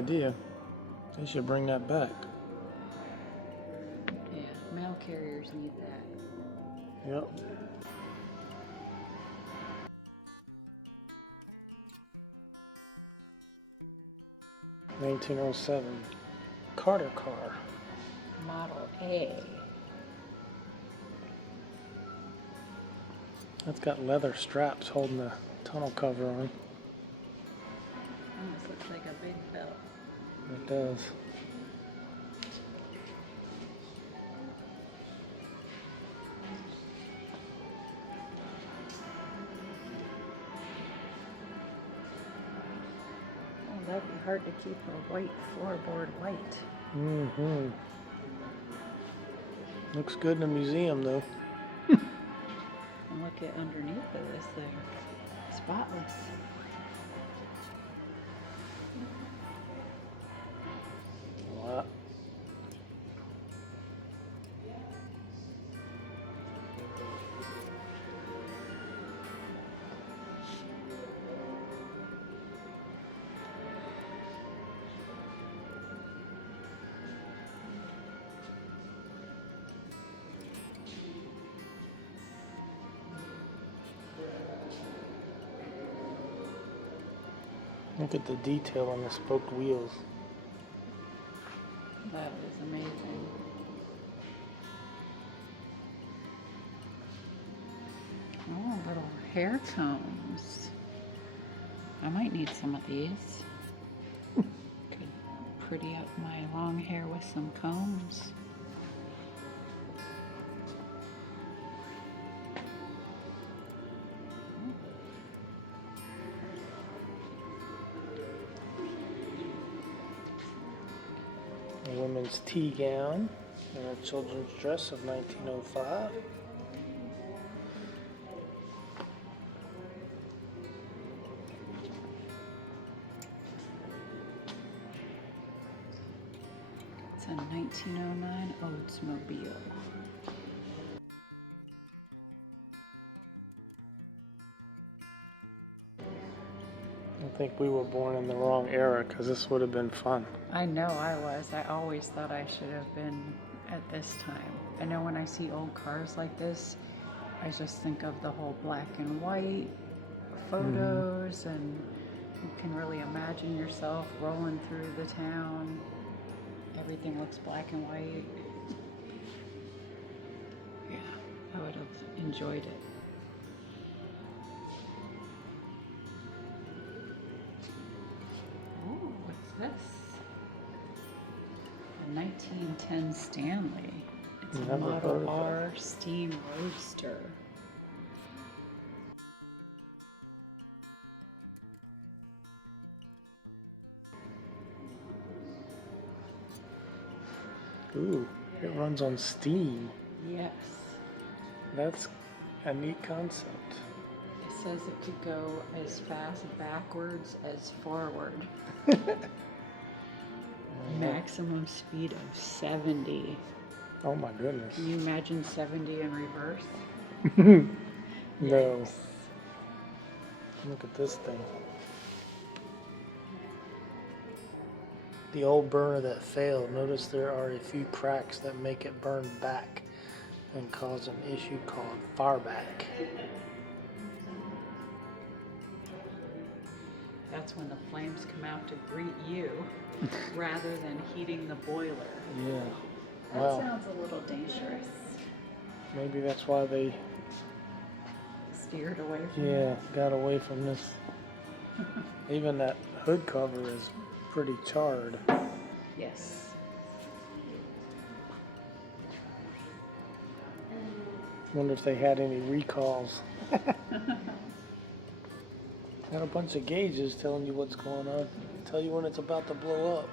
idea. They should bring that back. Yeah, mail carriers need that. Yep. (1907) Carter car. Model A. That's got leather straps holding the tunnel cover on. Almost looks like a big belt. It does. Oh, that'd be hard to keep a white floorboard white. Mm-hmm. Looks good in a museum, though. And look at underneath of this thing. Spotless. Wow. Look at the detail on the spoked wheels. That is amazing. Oh, little hair combs. I might need some of these. Could pretty up my long hair with some combs. A women's tea gown and a children's dress of 1905. It's a 1909 Oldsmobile. I think we were born in the wrong era because this would have been fun. I know I was. I always thought I should have been at this time. I know when I see old cars like this, I just think of the whole black and white photos, and you can really imagine yourself rolling through the town. Everything looks black and white. Yeah, I would have enjoyed it. Oh, what's this? A 1910 Stanley. It's a Never heard Model of R steam roadster. Ooh, it runs on steam. Yes. That's a neat concept. It says it could go as fast backwards as forward. Maximum speed of 70. Oh my goodness. Can you imagine 70 in reverse? No. Yikes. Look at this thing. The old burner that failed. Notice there are a few cracks that make it burn back and cause an issue called fireback. That's when the flames come out to greet you rather than heating the boiler. Yeah. That Wow. sounds a little dangerous. Maybe that's why they Steered away from got away from this. Even that hood cover is pretty charred. Yes. Wonder if they had any recalls. Got a bunch of gauges telling you what's going on. Tell you when it's about to blow up.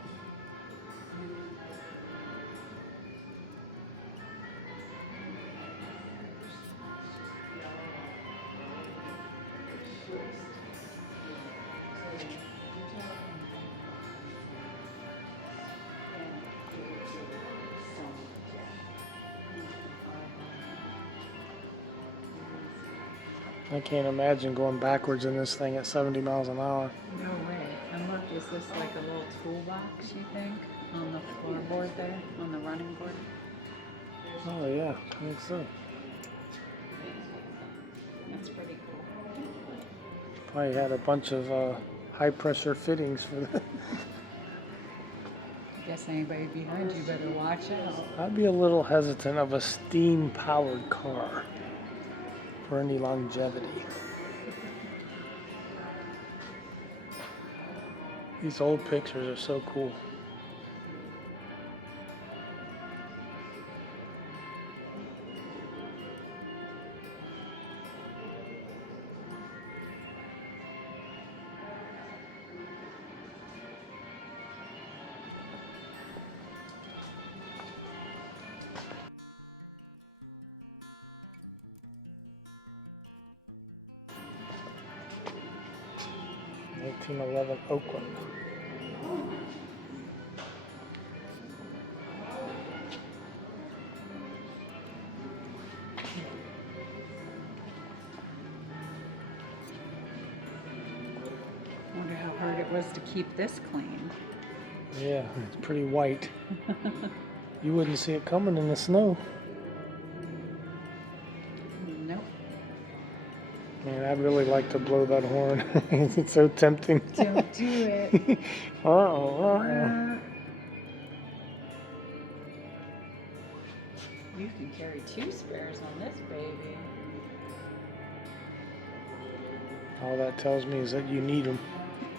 I can't imagine going backwards in this thing at 70 miles an hour. No way. And look, Is this like a little toolbox, you think, on the floorboard there, on the running board? Oh yeah, I think so. That's pretty cool. Probably had a bunch of high pressure fittings for that. I guess anybody behind you better watch out. I'd be a little hesitant of a steam powered car for any longevity. These old pictures are so cool. (1911) Oakland. Wonder how hard it was to keep this clean. Yeah, it's pretty white. You wouldn't see it coming in the snow. Nope. Man, I'd really like to blow that horn. It's so tempting. Don't do it. You can carry 2 spares on this baby. All that tells me is that you need them.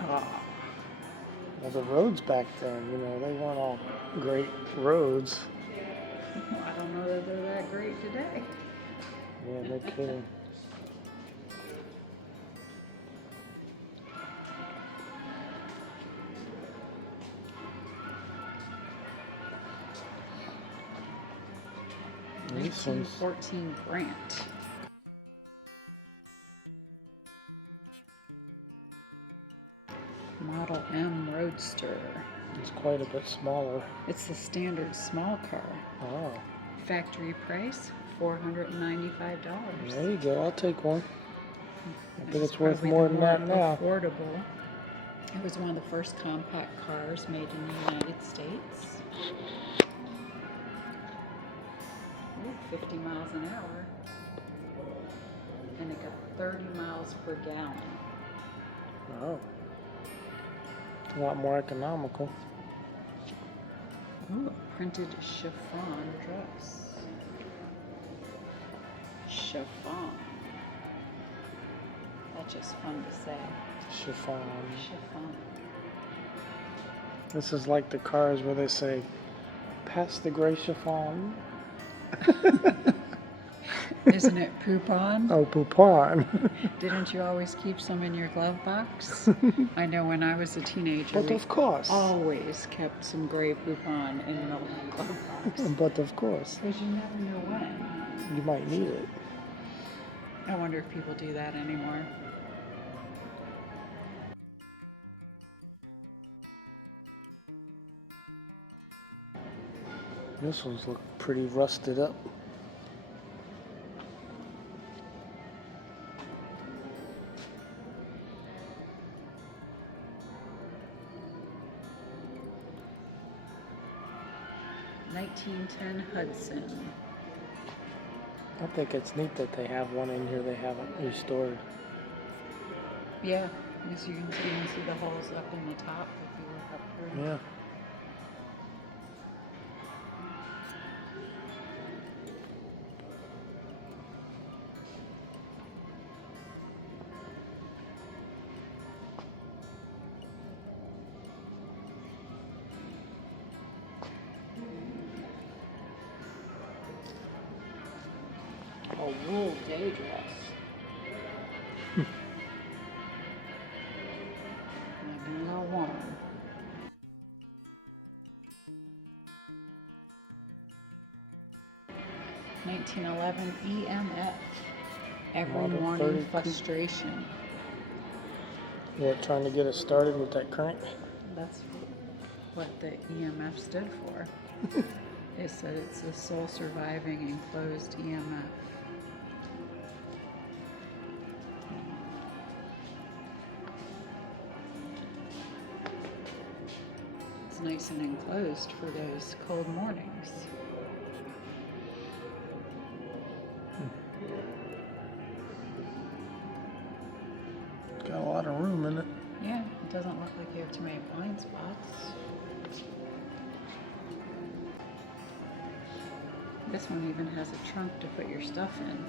Well, the roads back then, you know, they weren't all great roads. I don't know that they're that great today. Yeah, no kidding. This one's 1914 Grant. Model M Roadster. It's quite a bit smaller. It's the standard small car. Oh, Factory price, $495. there you go. I'll take one. I bet It's it's worth probably more the than that now. Affordable. It was one of the first compact cars made in the United States. Ooh, 50 miles an hour. And it got 30 miles per gallon. Oh, it's a lot more economical. Ooh, a printed chiffon dress. Chiffon. That's just fun to say. Chiffon. Chiffon. This is like the cars where they say, "Pass the gray chiffon." Isn't it poupon? Oh, poupon. Didn't you always keep some in your glove box? I know when I was a teenager, But we of course. always kept some gray poupon in the glove box. But of course. Because you never know when. You might need it. I wonder if people do that anymore. This one's look pretty rusted up. (1910) Hudson. I think it's neat that they have one in here they haven't restored. Yeah, as you can see the holes up in the top if you look up here. Yeah. A wool day dress. Might be a little warm. (1911) EMF. Every Model morning 32. frustration. You're trying to get us started with that crank? That's what the EMF stood for. It said it's the sole surviving enclosed EMF. it's nice and enclosed for those cold mornings. Got a lot of room in it. Yeah, it doesn't look like you have too many blind spots. This one even has a trunk to put your stuff in.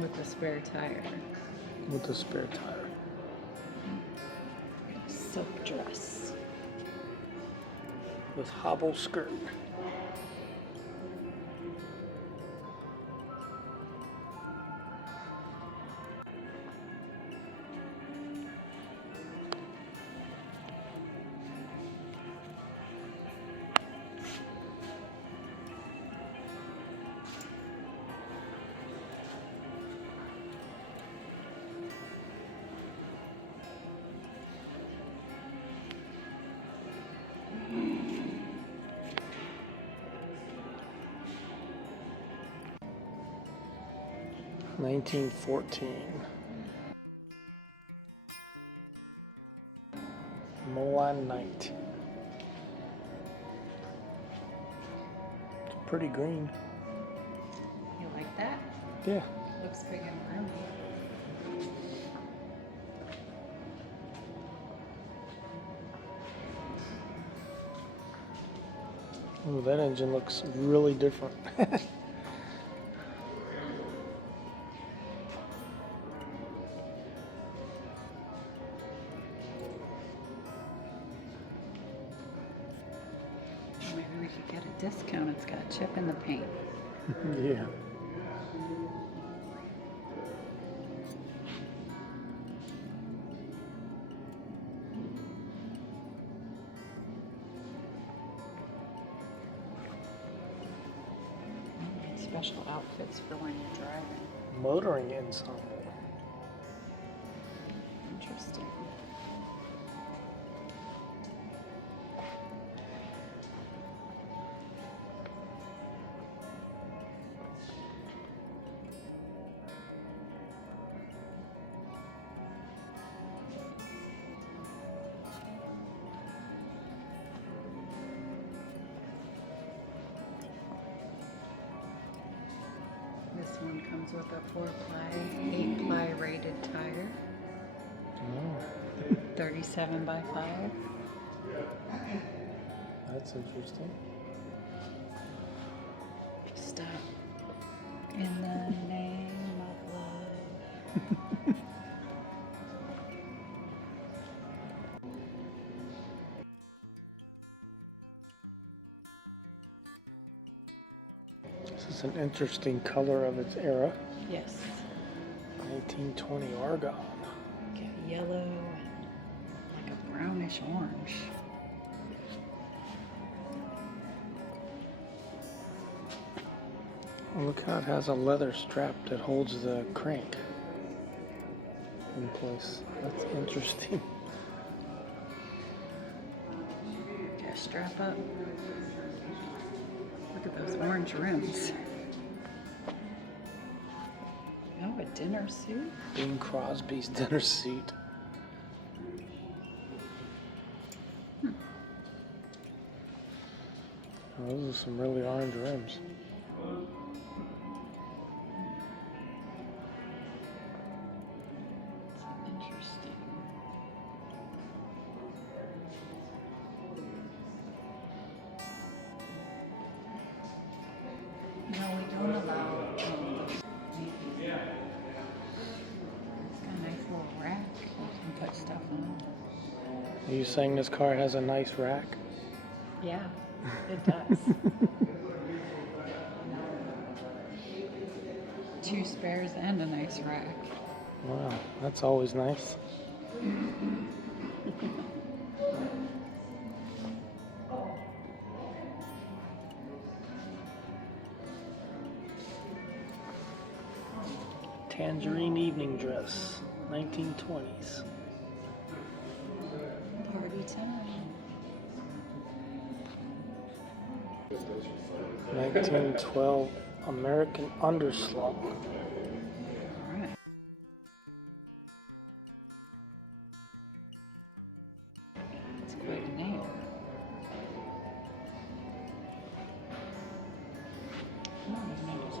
With a spare tire. With a spare tire. Silk dress. With hobble skirt. $19.14. Moonlight Night. It's pretty green. You like that? Yeah. Looks big and roomy. Ooh, that engine looks really different. Maybe we could get a discount. It's got a chip in the paint. Yeah. Special outfits for when you're driving. Motoring ensemble. Interesting. This one comes with a 4-ply, 8-ply rated tire. Oh, 37 by 5. that's interesting. Stop. In the name of love. This is an interesting color of its era. Yes. 1920 argon. Get yellow and like a brownish orange. Oh, look how it has a leather strap that holds the crank in place. That's interesting. Get a strap up. Look at those orange rims. Oh, a dinner suit? Bing Crosby's dinner suit. Oh, those are some really orange rims. Interesting. No, we don't allow it's got a nice little rack you can put stuff on. Are you saying this car has a nice rack? Yeah, it does. 2 spares and a nice rack. Wow, that's always nice. Tangerine evening dress, 1920s. Party time. 1912 American underslung. All right.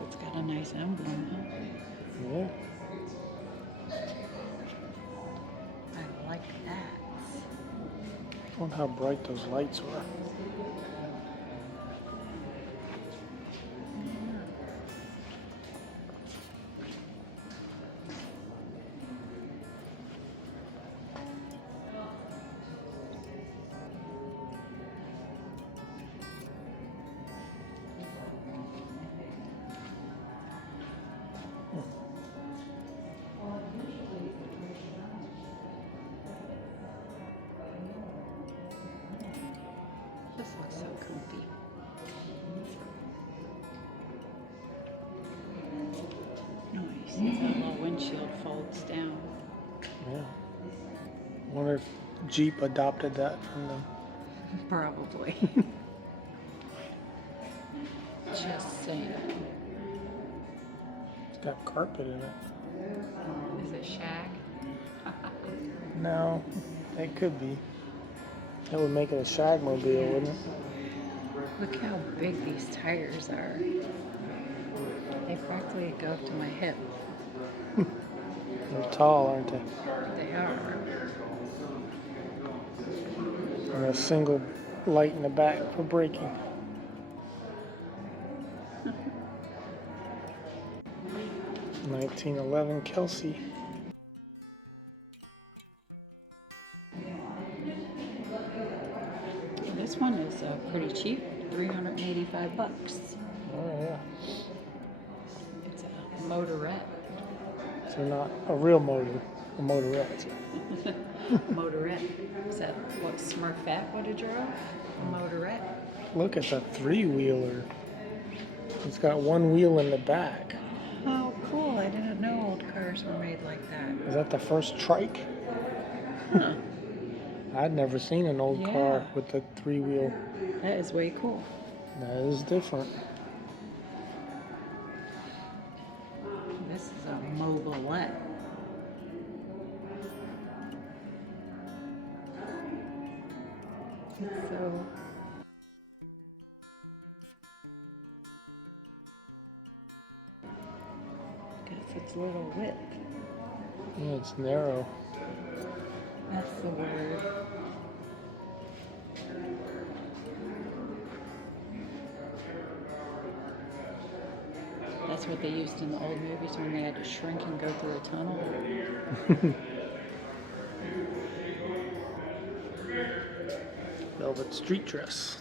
It's got a nice emblem. Yeah. I like that. I wonder how bright those lights were. This looks so comfy. Nice. That little windshield folds down. Yeah. I wonder if Jeep adopted that from them. Probably. Just saying. It's got carpet in it. Is it shag? No, it could be. That would make it a shagmobile, wouldn't it? Look how big these tires are. They practically go up to my hip. They're tall, aren't they? They are. And a single light in the back for braking. (1911) Kelsey. This one is pretty cheap, $385. Oh yeah. It's a Motorette. So not a real motor, a motorette. Motorette. Is that what Smurfette would have drove? A Motorette. Look at the three-wheeler. It's got one wheel in the back. Oh, cool. I didn't know old cars were made like that. Is that the first trike? Huh. I'd never seen an old car with the three-wheel. That is way cool. That is different. This is a Mobilette. So guess its little width. Yeah, it's narrow. That's the word. That's what they used in the old movies when they had to shrink and go through a tunnel. Velvet street dress.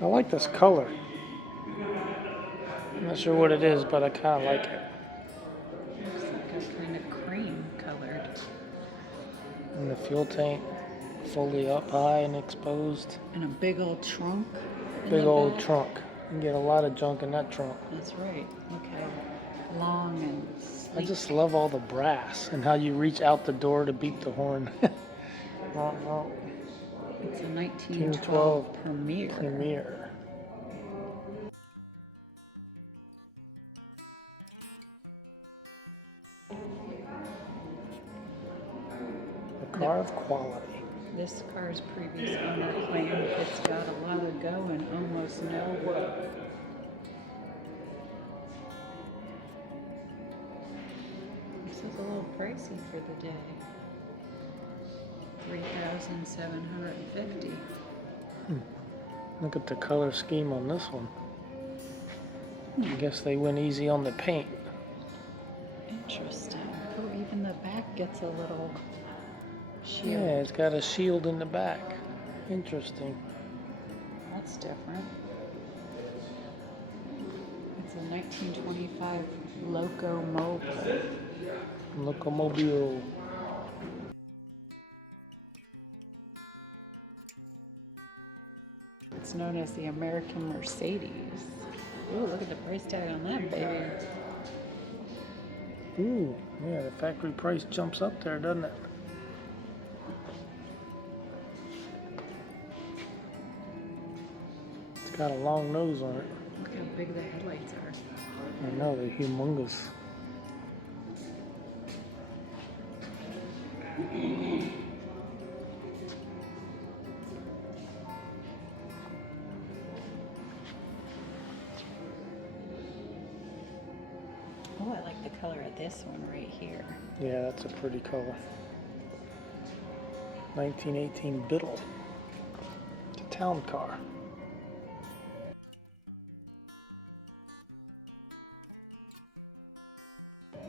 I like this color. I'm not sure what it is, but I kind of like it. Looks like it's kind of cream colored. And the fuel tank fully up high and exposed. And a big old trunk. Big old trunk. You can get a lot of junk in that trunk. That's right. Look how long and sleek. I just love all the brass and how you reach out the door to beep the horn. It's a 1912 Premier. Premier. A car of quality. This car's previous owner claimed it's got a lot of go and almost no work. This is a little pricey for the day. $3,750. Look at the color scheme on this one. I guess they went easy on the paint. Interesting. Oh, even the back gets a little shield. Yeah, it's got a shield in the back. Interesting. That's different. It's a 1925 Locomobile. Locomobile. It's known as the American Mercedes. Ooh, look at the price tag on that baby. Ooh, yeah, the factory price jumps up there, doesn't it? It's got a long nose on it. Look how big the headlights are. I know, they're humongous. Oh, I like the color of this one right here. Yeah, that's a pretty color. 1918 Biddle. It's a town car. It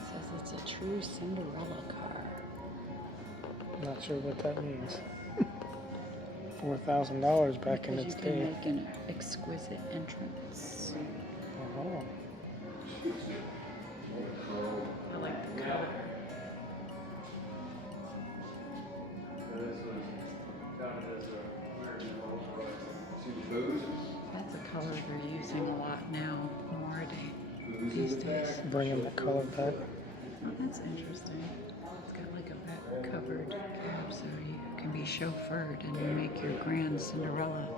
says it's a true Cinderella car. Not sure what that means. $4,000 back in its You day. can make an exquisite entrance. Oh. I like the color. That's a color they're using a lot now, more these days. Bringing the color back. Oh, that's interesting. It's got like a back covered cab so you can be chauffeured and you make your grand Cinderella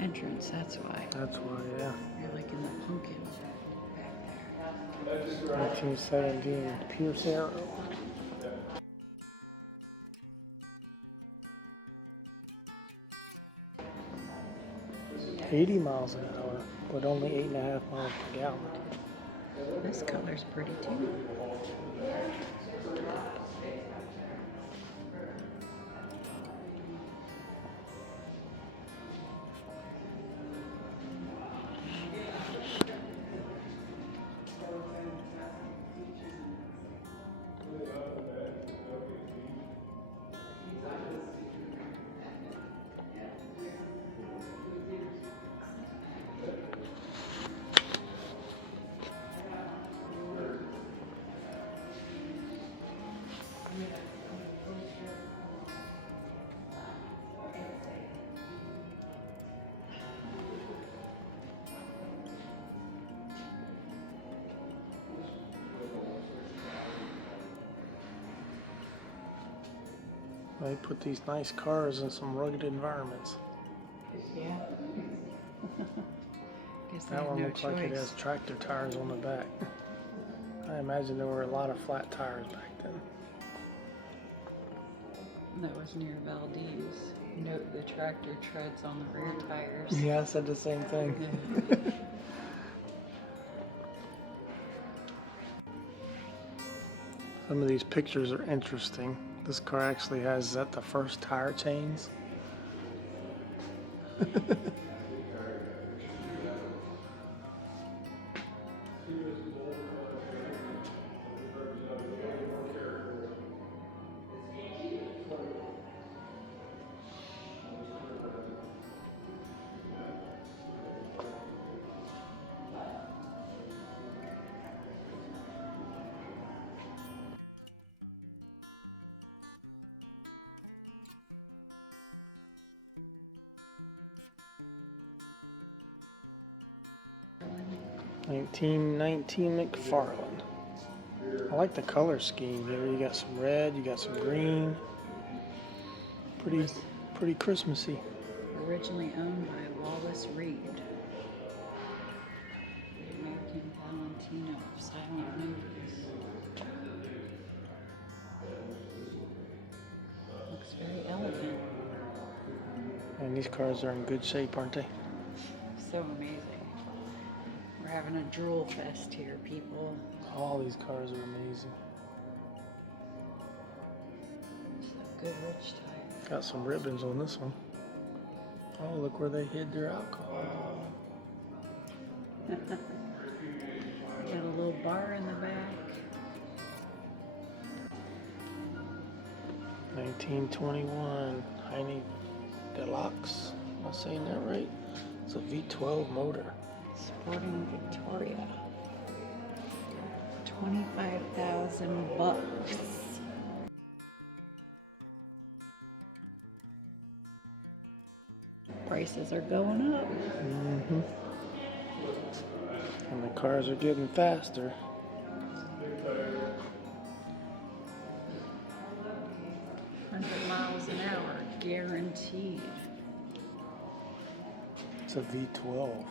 entrance. That's why. That's why, yeah. You're like in the pumpkin back there. 1917 Pierce Arrow. $80 miles an hour, but only 8.5 miles per gallon. This color's pretty too. They put these nice cars in some rugged environments. Yeah. Guess That one looks like it has tractor tires on the back. I imagine there were a lot of flat tires back then. That was near Valdez. Note the tractor treads on the rear tires. Yeah, I said the same thing. Some of these pictures are interesting. This car actually has, is that the first tire chains? $19.19 McFarland. I like the color scheme here. You got some red, you got some green. Pretty Christmassy. Originally owned by Wallace Reed. The American Valentino of silent movies. Looks very elegant. And these cars are in good shape, aren't they? So amazing. We're having a drool fest here, people. All these cars are amazing. It's a good rich tire. Got some ribbons on this one. Oh, look where they hid their alcohol. Got a little bar in the back. 1921 Heine Deluxe. Am I saying that right? It's a V12 motor. Sporting Victoria. $25,000. Prices are going up. Mm-hmm. And the cars are getting faster. $100 an hour, guaranteed. It's a V12.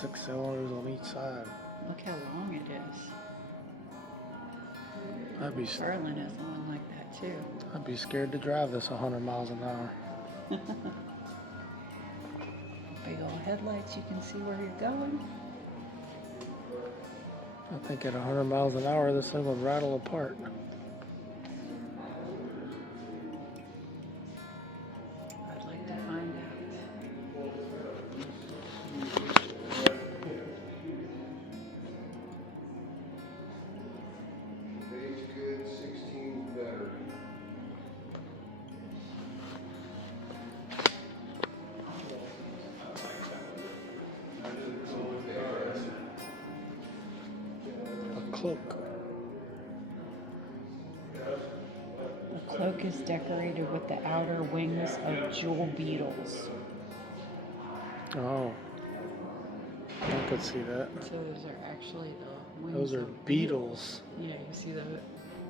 6 cylinders on each side. Look how long it is. Garland has one like that too. I'd be scared to drive this 100 miles an hour. Big old headlights, you can see where you're going. I think at 100 miles an hour, this thing would rattle apart. I'd like to find out. Eight's good, 16's better. A cloak. The cloak is decorated with the outer wings of jewel beetles. Oh. I could see that. So those are actually the wings Those are of beetles. Yeah, you see the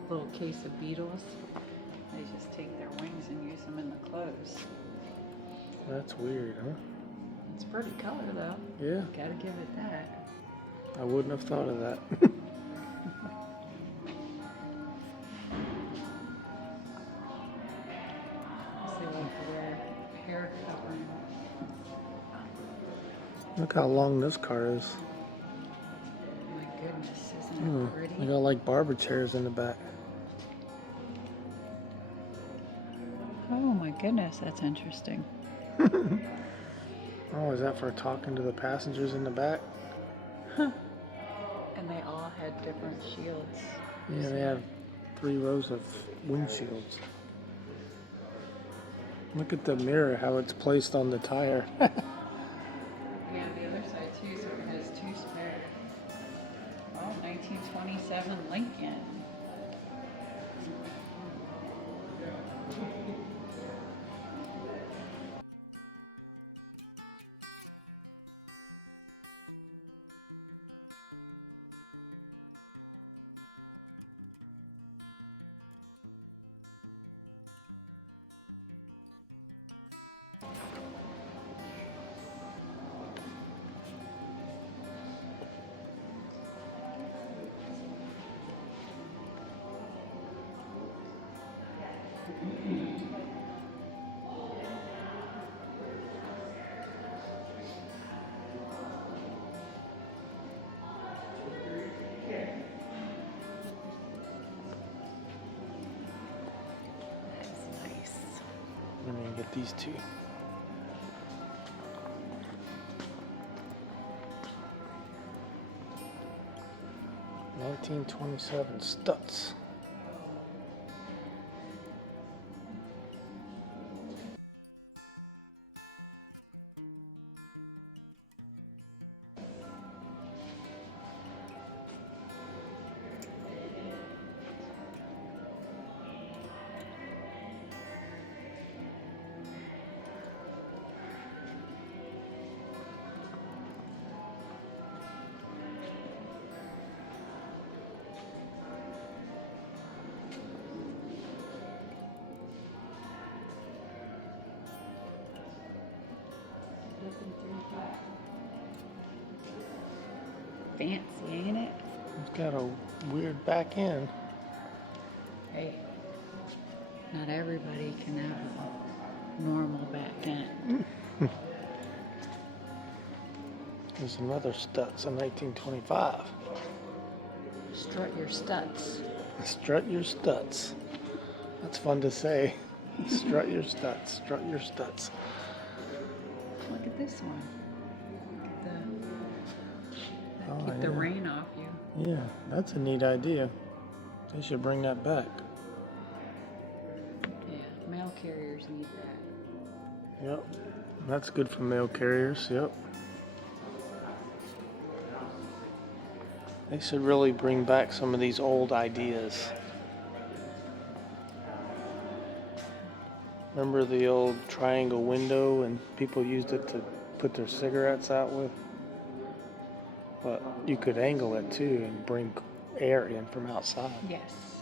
little case of beetles? They just take their wings and use them in the clothes. That's weird, huh? It's pretty color though. Yeah. Gotta give it that. I wouldn't have thought of that. They like to wear hair covering. Look how long this car is. My goodness, isn't it pretty? They got like barber chairs in the back. Oh my goodness, that's interesting. Oh, is that for talking to the passengers in the back? And they all had different shields. Yeah, they have 3 rows of windshields. Look at the mirror, how it's placed on the tire. Yeah, the other side too, so it has 2 spare. Oh, 1927 Lincoln. I'm gonna get these 2. $1927 Struts. Fancy, ain't it? It's got a weird back end. Hey, not everybody can have a normal back end. There's another Struts in 1925. Strut your studs. Strut your Struts. That's fun to say. Strut your Struts. Strut your Struts. Look at this one. Look at Oh, keep the yeah. rain off you. Yeah, that's a neat idea. They should bring that back. Yeah, mail carriers need that. Yep. That's good for mail carriers. Yep. They should really bring back some of these old ideas. Remember the old triangle window and people used it to put their cigarettes out with? But you could angle it too and bring air in from outside. Yes.